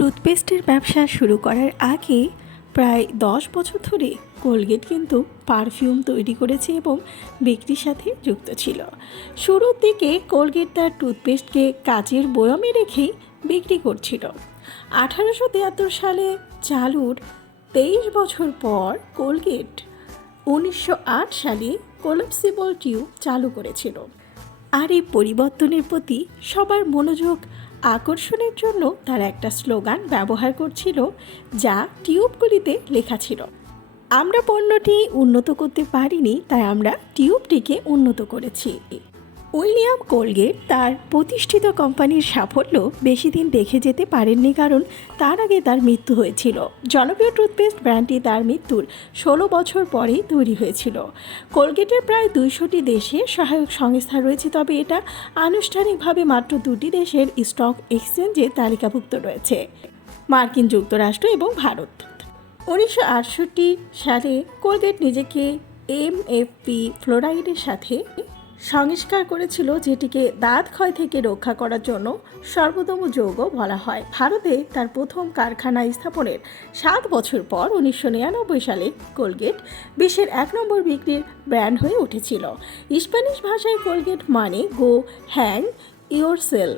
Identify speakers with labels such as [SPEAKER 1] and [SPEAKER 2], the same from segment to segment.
[SPEAKER 1] টুথপেস্টের ব্যবসা শুরু করার আগে প্রায় দশ বছর ধরে কোলগেট কিন্তু পারফিউম তৈরি করেছে এবং বিক্রির সাথে যুক্ত ছিল। শুরুর দিকে কোলগেট তার টুথপেস্টকে কাচের বয়মে রেখেই বিক্রি করছিল। আঠারোশো তিয়াত্তর সালে চালুর তেইশ বছর পর কোলগেট উনিশশো আট সালে কোলাপসিবল টিউব চালু করেছিল। আর এই পরিবর্তনের প্রতি সবার মনোযোগ আকর্ষণের জন্য তারা একটা স্লোগান ব্যবহার করছিল যা টিউবগুলিতে লেখা ছিল। আমরা পণ্যটি উন্নত করতে পারিনি, তাই আমরা টিউবটিকে উন্নত করেছি। উইলিয়াম কোলগেট তার প্রতিষ্ঠিত কোম্পানির সাফল্য বেশি দিন দেখে যেতে পারেননি কারণ তার আগে তার মৃত্যু হয়েছিল। জনপ্রিয় টুথপেস্ট ব্র্যান্ডটি তার মৃত্যুর ষোলো বছর পরেই তৈরি হয়েছিল। কোলগেটের প্রায় দুইশোটি দেশে সহায়ক সংস্থা রয়েছে, তবে এটা আনুষ্ঠানিকভাবে মাত্র দুটি দেশের স্টক এক্সচেঞ্জে তালিকাভুক্ত রয়েছে। মার্কিন যুক্তরাষ্ট্র এবং ভারত। উনিশশো আটষট্টি সালে কোলগেট নিজেকে এমএফপি ফ্লোরাইডের সাথে সংস্কার করেছিল যেটিকে দাঁত ক্ষয় থেকে রক্ষা করার জন্য সর্বোত্তম যৌগ বলা হয়। ভারতে তার প্রথম কারখানা স্থাপনের সাত বছর পর উনিশশো নিরানব্বই সালে কোলগেট বিশ্বের এক নম্বর বিক্রির ব্র্যান্ড হয়ে উঠেছিল। স্প্যানিশ ভাষায় কোলগেট মানে গো, হ্যাং ইয়োর সেল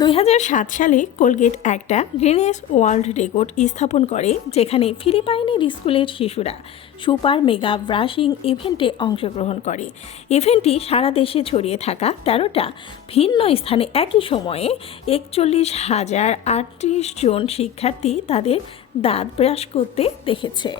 [SPEAKER 1] দুই হাজার সাত সালে কোলগেট একটা গ্রিনেস ওয়ার্ল্ড রেকর্ড স্থাপন করে, যেখানে ফিলিপাইনের স্কুলের শিশুরা সুপার মেগা ব্রাশিং ইভেন্টে অংশগ্রহণ করে। ইভেন্টটি সারা দেশে ছড়িয়ে থাকা তেরোটা ভিন্ন স্থানে একই সময়ে একচল্লিশ হাজার আটত্রিশ জন শিক্ষার্থী তাদের দাঁত ব্রাশ করতে দেখেছে।